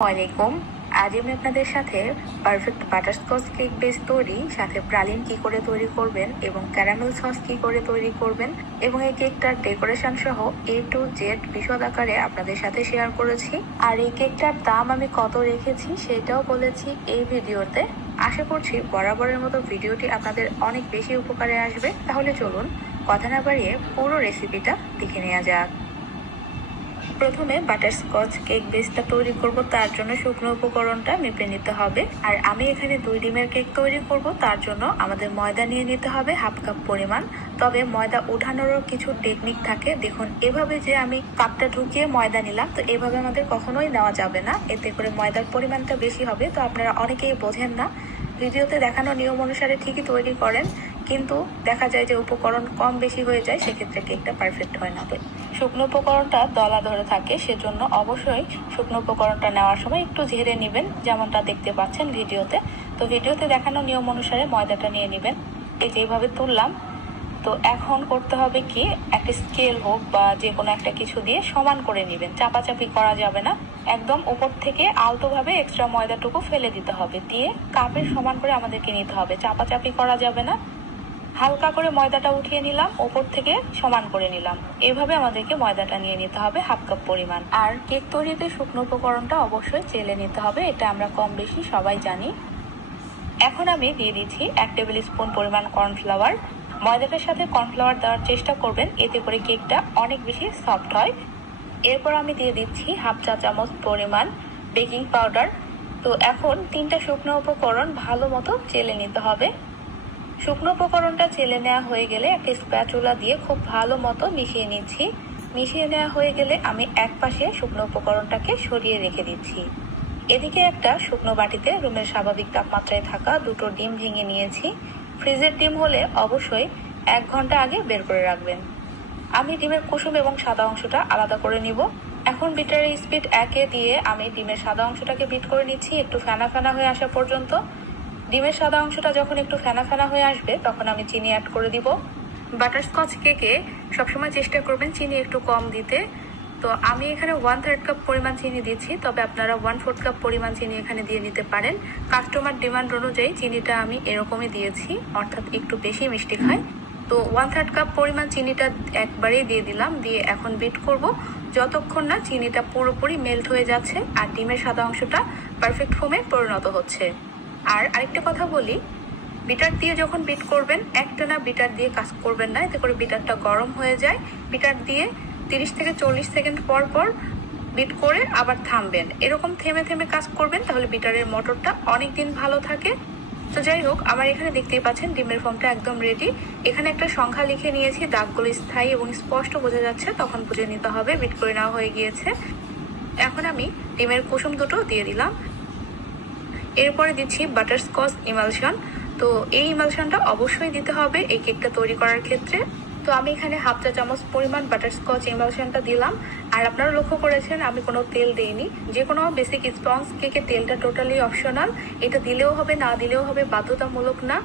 ওয়ালাইকুম। আজ আমি আপনাদের সাথে পারফেক্ট বাটারস্কচ কেক বেস তৈরি, সাথে প্রালিন কি করে তৈরি করবেন এবং ক্যারামেল সস কি করে তৈরি করবেন এবং এই কেকটার ডেকোরেশন সহ A to Z বিশদ আকারে আপনাদের সাথে শেয়ার করেছি। আর এই কেকটার দাম আমি কত রেখেছি সেটাও বলেছি এই ভিডিওতে। আশা করছি বরাবরের মতো ভিডিওটি আপনাদের অনেক বেশি উপকারে আসবে। তাহলে চলুন কথা না বাড়িয়ে পুরো রেসিপিটা দেখে নেওয়া যাক। প্রথমে বাটারস্কচ কেক বেসটা তৈরি করব, তার জন্য শুকনো উপকরণটা মেপে নিতে হবে। আর আমি এখানে 2 ডিমের কেক তৈরি করব, তার জন্য আমাদের ময়দা নিয়ে নিতে হবে হাফ কাপ পরিমাণ। তবে ময়দা উঠানোরও কিছু টেকনিক থাকে। দেখুন, এভাবে যে আমি কাপটা ঢুকিয়ে ময়দা নিলাম, তো এভাবে আমাদের কখনোই নেওয়া যাবে না, এতে করে ময়দার পরিমাণটা বেশি হবে। তো আপনারা অনেকেই বোঝেন না, ভিডিওতে দেখানো নিয়ম অনুসারে ঠিকই তৈরি করেন, কিন্তু দেখা যায় যে উপকরণ কম বেশি হয়ে যায়, সেক্ষেত্রে কেকটা পারফেক্ট হয় না। শুকনো উপকরণটা দলা ধরে থাকে, সেজন্য অবশ্যই শুকনো উপকরণটা নেওয়ার সময় একটু ঝেড়ে নেবেন, যেমনটা দেখতে পাচ্ছেন ভিডিওতে। তো ভিডিওতে দেখানো নিয়ম অনুসারে ময়দাটা নিয়ে নেবেন। এই যেভাবে তুললাম, তো এখন করতে হবে কি, একটা স্কেল হোক বা যে কোনো একটা কিছু দিয়ে সমান করে নেবেন। চাপাচাপি করা যাবে না, একদম উপর থেকে আলতোভাবে এক্সট্রা ময়দাটুকু ফেলে দিতে হবে, দিয়ে কাপের সমান করে আমাদেরকে নিতে হবে। চাপাচাপি করা যাবে না। হালকা করে ময়দাটা উঠিয়ে নিলাম, ওপর থেকে সমান করে নিলাম। এইভাবে আমাদেরকে ময়দাটা নিয়ে নিতে হবে হাফ কাপ পরিমাণ। আর কেক তৈরিতে শুকনো উপকরণটা অবশ্যই চেলে নিতে হবে, এটা আমরা কম বেশি সবাই জানি। এখন আমি দিয়ে দিচ্ছি 1 টেবিল স্পুন পরিমাণ কর্নফ্লাওয়ার। ময়দাটার সাথে কর্নফ্লাওয়ার দেওয়ার চেষ্টা করবেন, এতে করে কেকটা অনেক বেশি সফট হয়। এরপর আমি দিয়ে দিচ্ছি হাফ চা চামচ পরিমাণ বেকিং পাউডার। তো এখন 3টা শুকনো উপকরণ ভালো মতো চেলে নিতে হবে। শুকনো উপকরণটা চেলে নেওয়া হয়ে গেলে একটা স্প্যাচুলা দিয়ে খুব ভালো মতো মিশিয়ে নিচ্ছি। মিশিয়ে নেওয়া হয়ে গেলে আমি এক পাশে শুকনো উপকরণটাকে সরিয়ে রেখে দিচ্ছি। এদিকে একটা শুকনো বাটিতে রুমের স্বাভাবিক তাপমাত্রায় থাকা 2টো ডিম ভেঙে নিয়েছি। ফ্রিজের ডিম হলে অবশ্যই 1 ঘন্টা আগে বের করে রাখবেন। আমি ডিমের কুসুম এবং সাদা অংশটা আলাদা করে নিব। এখন বিটারের স্পিড 1-এ দিয়ে আমি ডিমের সাদা অংশটাকে বিট করে নিচ্ছি একটু ফেনা ফেনা হয়ে আসা পর্যন্ত। ডিমের সাদা অংশটা যখন একটু ফেনা ফেনা হয়ে আসবে, তখন আমি চিনি অ্যাড করে দিব। বাটারস্কচ কেকে সবসময় চেষ্টা করবেন চিনি একটু কম দিতে। তো আমি এখানে 1/3 কাপ পরিমাণ চিনি দিচ্ছি, তবে আপনারা 1/4 কাপ পরিমাণ চিনি এখানে দিয়ে নিতে পারেন। কাস্টমার ডিমান্ড অনুযায়ী চিনিটা আমি এরকমই দিয়েছি, অর্থাৎ একটু বেশি মিষ্টি খাই। তো 1/3 কাপ পরিমাণ চিনিটা একবারেই দিয়ে দিলাম, দিয়ে এখন বিট করব যতক্ষণ না চিনিটা পুরোপুরি মেল্ট হয়ে যাচ্ছে আর ডিমের সাদা অংশটা পারফেক্ট ফোমে পরিণত হচ্ছে। আর আরেকটা কথা বলি, বিটার দিয়ে যখন বিট করবেন, একটানা বিটার দিয়ে কাজ করবেন না, এতে করে বিটারটা গরম হয়ে যায়। বিটার দিয়ে 30 থেকে 40 সেকেন্ড পর পর বিট করে আবার থামবেন, এরকম থেমে থেমে কাজ করবেন, তাহলে বিটারের মোটরটা অনেকদিন ভালো থাকে। তো যাই হোক, আমার এখানে দেখতেই পাচ্ছেন ডিমের ফর্মটা একদম রেডি। এখানে একটা সংখ্যা লিখে নিয়েছি, দাগগুলো স্থায়ী এবং স্পষ্ট বোঝা যাচ্ছে, তখন বুঝে নিতে হবে বিট করে নেওয়া হয়ে গিয়েছে। এখন আমি ডিমের কুসুম দুটো দিয়ে দিলাম। এরপরে দিচ্ছি বাটারস্কচ ইমালশন। তো এই ইমালশনটা অবশ্যই দিতে হবে এই কেকটা তৈরি করার ক্ষেত্রে। তো আমি এখানে হাফ চা চামচ পরিমাণ বাটারস্কচ ইমালশনটা দিলাম। আর আপনারা লক্ষ্য করেছেন আমি কোনো তেল দেইনি। যে কোনো বেসিক স্পঞ্জ কেকে তেলটা টোটালি অপশনাল, এটা দিলেও হবে না দিলেও হবে, বাধ্যতামূলক না।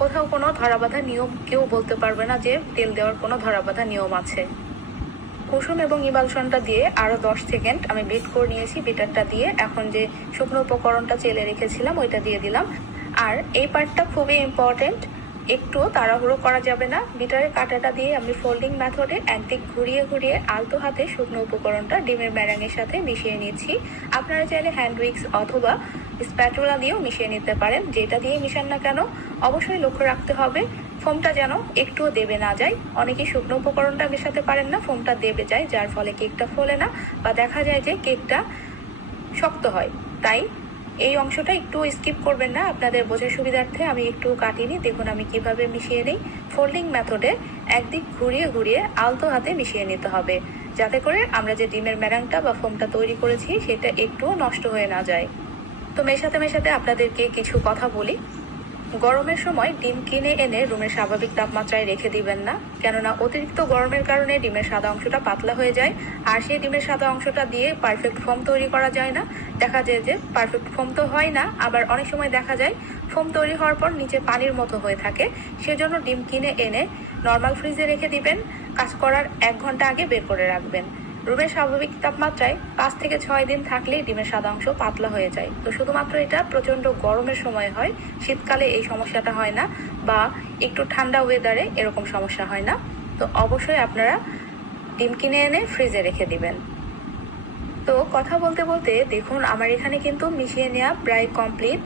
কোথাও কোনো ধরাবাঁধা নিয়ম কেউ বলতে পারবে না যে তেল দেওয়ার কোনো ধরাবাঁধা নিয়ম আছে। কুসুম এবং ইমালশনটা দিয়ে আরো 10 সেকেন্ড আমি বিট করে নিয়েছি। বিটারটা দিয়ে এখন যে শুকনো উপকরণটা চেলে রেখেছিলাম ওইটা দিয়ে দিলাম। আর এই পার্টটা খুবই ইম্পর্টেন্ট, একটু তাড়াহুড়ো করা যাবে না। বিটারের কাঁটাটা দিয়ে আমি ফোল্ডিং মেথডে একদিক ঘুরিয়ে ঘুরিয়ে আলতো হাতে শুকনো উপকরণটা ডিমের ম্যারাঙের সাথে মিশিয়ে নিচ্ছি। আপনারা চাইলে হ্যান্ড উইক্স অথবা স্প্যাটুলা দিয়েও মিশিয়ে নিতে পারেন, যেটা দিয়ে মিশান না কেন অবশ্যই লক্ষ্য রাখতে হবে ফোমটা যেন একটুও দেবে না যায়। অনেকেই শুকনো উপকরণটা মেশাতে পারেন না, ফোমটা দেবে যায়, যার ফলে কেকটা ফোলে না বা দেখা যায় যে কেকটা শক্ত হয়। তাই এই অংশটা একটু স্কিপ করবেন না, আপনাদের বোঝার সুবিধার্থে আমি একটু কাটিনি। দেখুন আমি কিভাবে মিশিয়ে নিই। ফোল্ডিং মেথডে একদিক ঘুরিয়ে ঘুরিয়ে আলতো হাতে মিশিয়ে নিতে হবে, যাতে করে আমরা যে ডিমের ম্যারাংটা বা ফোমটা তৈরি করেছি সেটা একটুও নষ্ট হয়ে না যায়। তো মেশাতে মেশাতে আপনাদেরকে কিছু কথা বলি। গরমের সময় ডিম কিনে এনে রুমের স্বাভাবিক তাপমাত্রায় রেখে দিবেন না, কেননা অতিরিক্ত গরমের কারণে ডিমের সাদা অংশটা পাতলা হয়ে যায়, আর সেই ডিমের সাদা অংশটা দিয়ে পারফেক্ট ফোম তৈরি করা যায় না। দেখা যায় যে পারফেক্ট ফোম তো হয় না, আবার অনেক সময় দেখা যায় ফোম তৈরি হওয়ার পর নিচে পানির মতো হয়ে থাকে। সেজন্য ডিম কিনে এনে নর্মাল ফ্রিজে রেখে দিবেন, কাজ করার 1 ঘন্টা আগে বের করে রাখবেন। রুমের স্বাভাবিক তাপমাত্রায় 5 থেকে 6 দিন থাকলেই ডিমের সাদা অংশ পাতলা হয়ে যায়। তো শুধুমাত্র এটা প্রচন্ড গরমের সময় হয়, শীতকালে এই সমস্যাটা হয় না, বা একটু ঠান্ডা ওয়েদারে এরকম সমস্যা হয় না। তো অবশ্যই আপনারা ডিম কিনে এনে ফ্রিজে রেখে দিবেন। তো কথা বলতে বলতে দেখুন আমার এখানে কিন্তু মিশিয়ে নেওয়া প্রায় কমপ্লিট।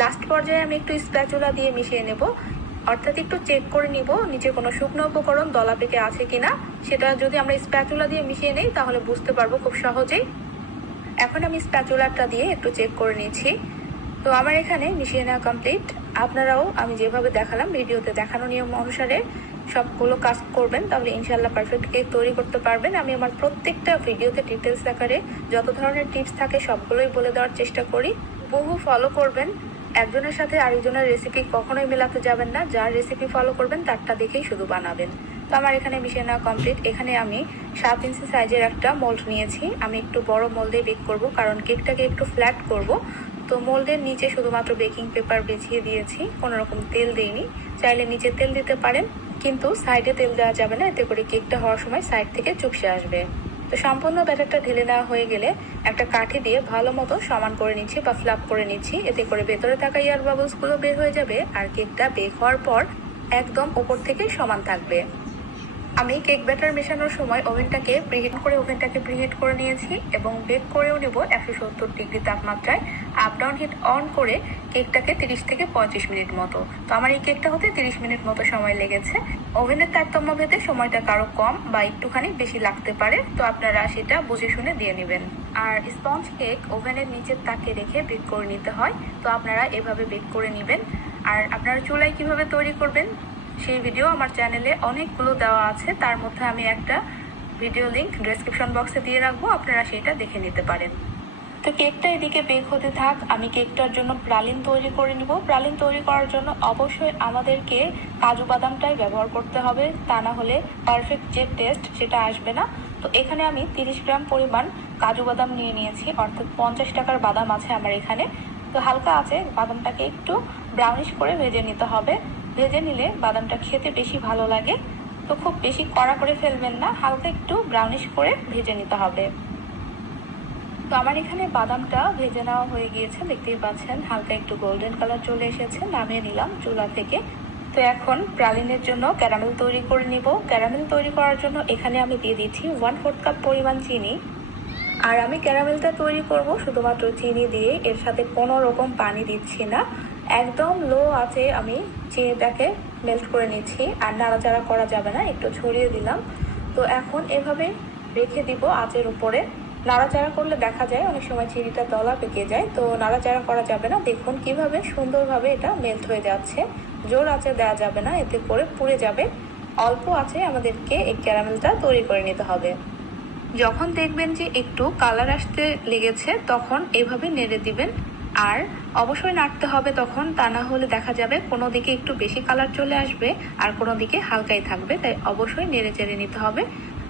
লাস্ট পর্যায়ে আমি একটু স্প্যাচুলা দিয়ে মিশিয়ে নেব, অর্থাৎ একটু চেক করে নিব নিচে কোনো শুকনো উপকরণ দলা পেকে আছে কিনা। সেটা যদি আমরা স্প্যাচুলা দিয়ে মিশিয়ে নেই তাহলে বুঝতে পারবো খুব সহজেই। এখন আমি স্প্যাচুলাটা দিয়ে একটু চেক করে নিচ্ছি। তো আমার এখানে মিশিয়ে নেওয়া কমপ্লিট। আপনারাও আমি যেভাবে দেখালাম ভিডিওতে দেখানো নিয়ম অনুসারে সবগুলো কাজ করবেন, তাহলে ইনশাল্লাহ পারফেক্ট কেক তৈরি করতে পারবেন। আমি আমার প্রত্যেকটা ভিডিওতে ডিটেলস আকারে যত ধরনের টিপস থাকে সবগুলোই বলে দেওয়ার চেষ্টা করি। বহু ফলো করবেন, একজনের সাথে আরেকজনের রেসিপি কখনোই মেলাতে যাবেন না। যার রেসিপি ফলো করবেন তারটা দেখেই শুধু বানাবেন। তো আমার এখানে মিশিয়ে নেওয়া কমপ্লিট। এখানে আমি 7 ইঞ্চি সাইজের একটা মোল্ড নিয়েছি। আমি একটু বড় মোল্ডে বেক করব, কারণ কেকটাকে একটু ফ্ল্যাট করব। তো মোল্ডের নিচে শুধুমাত্র বেকিং পেপার বিছিয়ে দিয়েছি, কোনো রকম তেল দিইনি। চাইলে নিচে তেল দিতে পারেন, কিন্তু সাইডে তেল দেওয়া যাবে না, এতে করে কেকটা হওয়ার সময় সাইড থেকে চুপসে আসবে। তো সম্পূর্ণ ব্যাটারটা ঢেলে নেওয়া হয়ে গেলে একটা কাঠি দিয়ে ভালো মতো সমান করে নিচ্ছি বা ফ্ল্যাপ করে নিচ্ছি, এতে করে ভেতরে থাকা এয়ার বাবলস গুলো বের হয়ে যাবে আর কেকটা বেক হওয়ার পর একদম উপর থেকে সমান থাকবে। আমি কেক ব্যাটার মেশানোর সময় ওভেনটাকে প্রিহিট করে নিয়েছি এবং বেক করেও নেব 170 ডিগ্রি তাপমাত্রায়। আপ ডাউন হিট অন করে কেকটাকে 30 থেকে 35 মিনিট মতো। তো আমার এই কেকটা হতে 30 মিনিট মতো সময় লেগেছে। ওভেনের তারতম্য ভেদে সময়টা কারো কম বা একটুখানি বেশি লাগতে পারে, তো আপনারা সেটা বুঝে শুনে দিয়ে নেবেন। আর স্পঞ্জ কেক ওভেনের নিচের তাকে রেখে বেক করে নিতে হয়, তো আপনারা এভাবে বেক করে নেবেন। আর আপনারা চুলায় কিভাবে তৈরি করবেন সেই ভিডিও আমার চ্যানেলে অনেকগুলো দেওয়া আছে, তার মধ্যে আমি একটা ভিডিও লিংক ডেসক্রিপশন বক্সে দিয়ে রাখবো, আপনারা সেটা দেখে নিতে পারেন। তো কেকটা এদিকে বেক হতে থাক, আমি কেকটার জন্য প্রালিন তৈরি করে নিব। প্রালিন তৈরি করার জন্য অবশ্যই আমাদেরকে কাজু বাদামটাই ব্যবহার করতে হবে, তা না হলে পারফেক্ট যে টেস্ট সেটা আসবে না। তো এখানে আমি 30 গ্রাম পরিমাণ কাজু বাদাম নিয়ে নিয়েছি, অর্থাৎ 50 টাকার বাদাম আছে আমার এখানে। তো হালকা আছে বাদামটাকে একটু ব্রাউনিশ করে ভেজে নিতে হবে। ভেজে নিলে বাদামটা খেতে বেশি ভালো লাগে। তো খুব বেশি কড়া করে ফেলবেন না, হালকা একটু ব্রাউনিশ করে ভেজে নিতে হবে। তো আমার এখানে বাদামটা ভেজে নেওয়া হয়ে গিয়েছে, দেখতেই পাচ্ছেন হালকা একটু গোল্ডেন কালার চলে এসেছে। নামিয়ে নিলাম চুলা থেকে। তো এখন প্রালিনের জন্য ক্যারামেল তৈরি করে নিব। ক্যারামেল তৈরি করার জন্য এখানে আমি দিয়ে দিচ্ছি 1/4 কাপ পরিমাণ চিনি। আর আমি ক্যারামেলটা তৈরি করব শুধুমাত্র চিনি দিয়ে, এর সাথে কোনো রকম পানি দিচ্ছি না। একদম লো আছে আমি চিনিটাকে মেল্ট করে নিচ্ছি, আর নাড়াচাড়া করা যাবে না, একটু ছড়িয়ে দিলাম। তো এখন এভাবে রেখে দিব আঁচের উপরে। নাড়াচাড়া করলে দেখা যায় অনেক সময় চিনিটা দলা পেকে যায়, তো নাড়াচাড়া করা যাবে না। দেখুন কিভাবে সুন্দরভাবে এটা মেল্ট হয়ে যাচ্ছে। জোর আঁচে দেওয়া যাবে না, এতে করে পুড়ে যাবে। অল্প আঁচে আমাদেরকে এই ক্যারামেলটা তৈরি করে নিতে হবে। যখন দেখবেন যে একটু কালার আসতে লেগেছে তখন এভাবে নেড়ে দিবেন, আর অবশ্যই নাড়তে হবে তখন, তা না হলে দেখা যাবে কোনো দিকে একটু বেশি কালার চলে আসবে আর কোনো দিকে হালকাই থাকবে, তাই অবশ্যই নেড়ে চেড়ে নিতে হবে।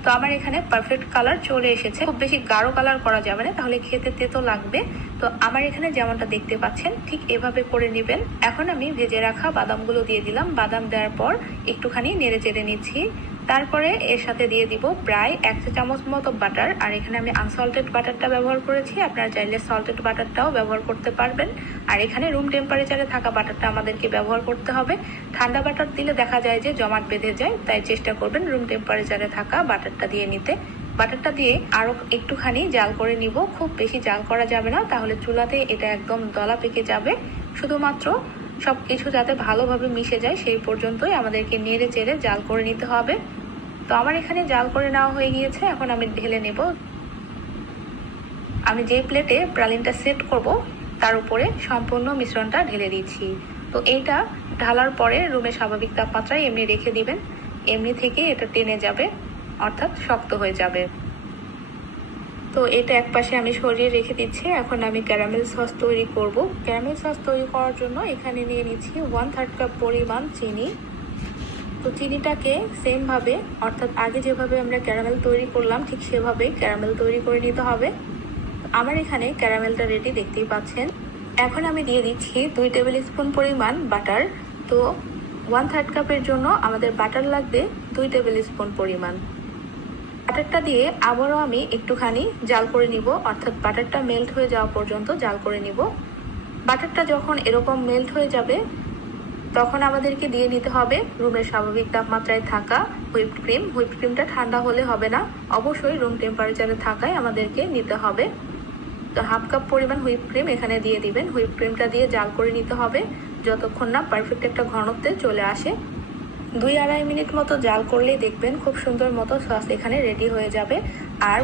তো আমার এখানে পারফেক্ট কালার চলে এসেছে, খুব বেশি গাঢ় কালার করা যাবে না, তাহলে খেতে তেতো লাগবে। তো আমার এখানে যেমনটা দেখতে পাচ্ছেন ঠিক এভাবে করে নেবেন। এখন আমি ভেজে রাখা বাদামগুলো দিয়ে দিলাম। বাদাম দেওয়ার পর একটুখানি নেড়ে চেড়ে নিচ্ছি। তারপরে এর সাথে দিয়ে দিব প্রায় 1 চা চামচ মতো বাটার, আর এখানে আমি আনসল্টেড বাটারটা ব্যবহার করেছি, আপনারা চাইলে সল্টেড বাটারটাও ব্যবহার করতে পারবেন। আর এখানে রুম টেম্পারেচারে থাকা বাটারটা আমাদেরকে ব্যবহার করতে হবে। ঠান্ডা বাটার দিলে দেখা যায় যে জমাট বেঁধে যায়, তাই চেষ্টা করবেন রুম টেম্পারেচারে থাকা বাটারটা দিয়ে নিতে। বাটারটা দিয়ে আরো একটুখানি জাল করে নিব, খুব বেশি জাল করা যাবে না, তাহলে চুলাতে এটা একদম দলা পেকে যাবে। শুধুমাত্র সবকিছু যাতে ভালোভাবে মিশে যায় সেই পর্যন্তই আমাদেরকে নেড়ে চেড়ে জাল করে নিতে হবে। তো আমার এখানে জাল করে নেওয়া হয়ে গিয়েছে, এখন আমি ঢেলে নেব। আমি যে প্লেটে প্রালিনটা সেট করব তার উপরে সম্পূর্ণ মিশ্রণটা ঢেলে দিচ্ছি। তো এইটা ঢালার পরে রুমের স্বাভাবিক তাপমাত্রায় এমনি রেখে দিবেন, এমনি থেকে এটা টেনে যাবে, অর্থাৎ শক্ত হয়ে যাবে। তো এটা একপাশে আমি সরিয়ে রেখে দিচ্ছি। এখন আমি ক্যারামেল সস তৈরি করব। ক্যারামেল সস তৈরি করার জন্য এখানে নিয়ে নিচ্ছি 1/3 কাপ পরিমাণ চিনি। তো চিনিটাকে সেম ভাবে, অর্থাৎ আগে যেভাবে আমরা ক্যারামেল তৈরি করলাম ঠিক সেভাবে ক্যারামেল তৈরি করে নিতে হবে। আমার এখানে ক্যারামেলটা রেডি, দেখতেই পাচ্ছেন। এখন আমি দিয়ে দিচ্ছি 2 টেবিল স্পুন পরিমাণ বাটার। তো 1/3 কাপের জন্য আমাদের বাটার লাগবে 2 টেবিল স্পুন পরিমাণ। বাটারটা দিয়ে আবারও আমি একটুখানি জাল করে নিব, অর্থাৎ বাটারটা মেল্ট হয়ে যাওয়া পর্যন্ত জাল করে নিব। বাটারটা যখন এরকম মেল্ট হয়ে যাবে তখন আমাদেরকে দিয়ে নিতে হবে রুমের স্বাভাবিক তাপমাত্রায় থাকা হুইপড ক্রিম। হুইপড ক্রিমটা ঠান্ডা হলে হবে না, অবশ্যই রুম টেম্পারেচারে থাকায় আমাদেরকে নিতে হবে। তো হাফ কাপ পরিমাণ হুইপ ক্রিম এখানে দিয়ে দিবেন। হুইপ ক্রিমটা দিয়ে জাল করে নিতে হবে যতক্ষণ না পারফেক্ট একটা ঘনত্বে চলে আসে। 2-2.5 মিনিট মতো জাল করলেই দেখবেন খুব সুন্দর মতো সস এখানে রেডি হয়ে যাবে। আর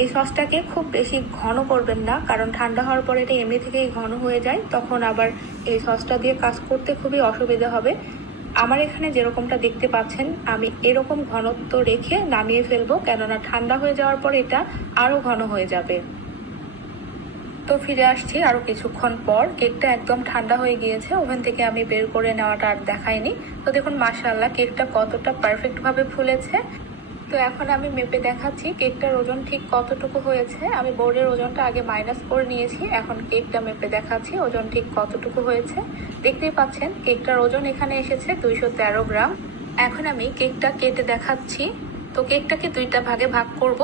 এই সসটাকে খুব বেশি ঘন করবেন না, কারণ ঠান্ডা হওয়ার পরে এটা এমনি থেকেই ঘন হয়ে যায়, তখন আবার এই সসটা দিয়ে কাজ করতে খুবই অসুবিধা হবে। আমার এখানে যেরকমটা দেখতে পাচ্ছেন আমি এরকম ঘনত্ব রেখে নামিয়ে ফেলবো, কেননা ঠান্ডা হয়ে যাওয়ার পর এটা আরো ঘন হয়ে যাবে। তো ফিরে আসছি আরো কিছুক্ষণ পর। কেকটা একদম ঠান্ডা হয়ে গিয়েছে, ওভেন থেকে আমি বের করে নেওয়াটা আর দেখাইনি। তো দেখুন মাশাআল্লাহ কেকটা কতটা পারফেক্ট ভাবে ফুলেছে। তো এখন আমি মেপে দেখাচ্ছি কেকটার ওজন ঠিক কতটুকু হয়েছে। আমি বোর্ডের ওজনটা আগে মাইনাস করে নিয়েছি, এখন কেকটা মেপে দেখাচ্ছি ওজন ঠিক কতটুকু হয়েছে। দেখতেই পাচ্ছেন কেকটার ওজন এখানে এসেছে 213 গ্রাম। এখন আমি কেকটা কেটে দেখাচ্ছি। তো কেকটাকে দুইটা ভাগে ভাগ করব।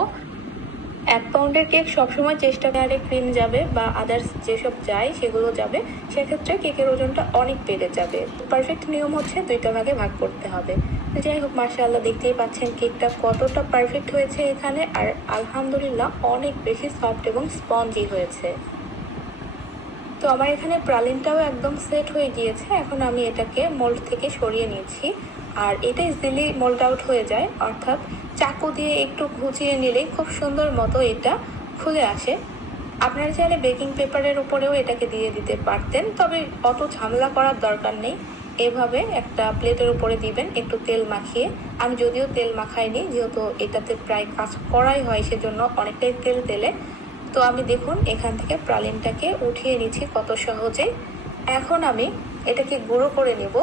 1 পাউন্ডের কেক সবসময় চেষ্টা করে ক্রিম যাবে বা আদার্স যেসব যায় সেগুলো যাবে, সেক্ষেত্রে কেকের ওজনটা অনেক বেড়ে যাবে। পারফেক্ট নিয়ম হচ্ছে দুইটা ভাগে ভাগ করতে হবে। যাই হোক মাশাআল্লাহ দেখতেই পাচ্ছেন কেকটা কতটা পারফেক্ট হয়েছে এখানে, আর আলহামদুলিল্লাহ অনেক বেশি সফট এবং স্পঞ্জি হয়েছে। তো আমার এখানে প্রালিনটাও একদম সেট হয়ে গিয়েছে। এখন আমি এটাকে মোল্ড থেকে সরিয়ে নিয়েছি। আর এটা ইজিলি মোল্ড আউট হয়ে যায়, অর্থাৎ চাকু দিয়ে একটু ঘুচিয়ে নিলেই খুব সুন্দর মতো এটা খুলে আসে। আপনারা চাইলে বেকিং পেপারের উপরেও এটাকে দিয়ে দিতে পারতেন, তবে অত ঝামেলা করার দরকার নেই। এভাবে একটা প্লেটের উপরে দিবেন একটু তেল মাখিয়ে। আমি যদিও তেল মাখাইনি, যেহেতু এটাতে প্রায় কাজ করাই হয় সেজন্য অনেকটাই তেল তেলে। তো আমি দেখুন এখান থেকে প্রালিনটাকে উঠিয়ে নিচ্ছি কত সহজে। এখন আমি এটাকে গুঁড়ো করে নেব।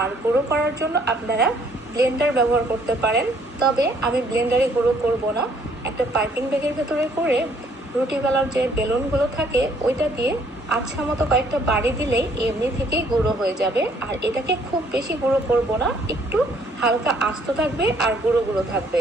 আর গুঁড়ো করার জন্য আপনারা ব্লেন্ডার ব্যবহার করতে পারেন, তবে আমি ব্লেন্ডারে গুঁড়ো করব না। একটা পাইপিং ব্যাগের ভেতরে করে রুটি বেলার যে বেলুনগুলো থাকে ওইটা দিয়ে আচ্ছা মতো কয়েকটা বাড়ি দিলেই এমনি থেকেই গুঁড়ো হয়ে যাবে। আর এটাকে খুব বেশি গুঁড়ো করব না, একটু হালকা আস্ত থাকবে আর গুঁড়ো গুঁড়ো থাকবে।